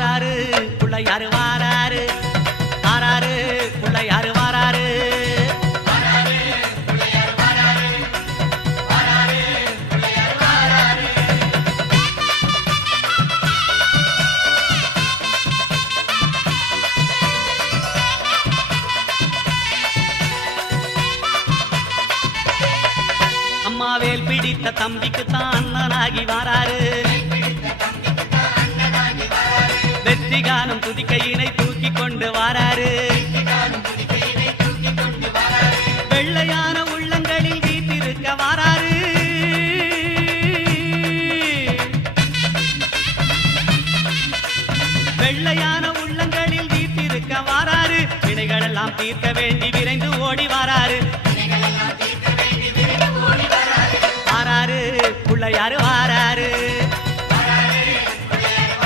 வாராரு புள்ளையாரு வாராரு வாராரு புள்ளையாரு வாராரு அம்மாவேல் பிடித்த தம்பிக்கு தான் அண்ணனாகி வாராரு வெற்றி காணும் துதிக்கையினை தூக்கி கொண்டு வாராரு வெள்ளையான உள்ளங்களில் வீட்டிருக்க வாராரு வெள்ளையான உள்ளங்களில் வீட்டிருக்க வாராரு வினைகளெல்லாம் தீர்க்க வேண்டி விரைந்து ஓடி வாராரு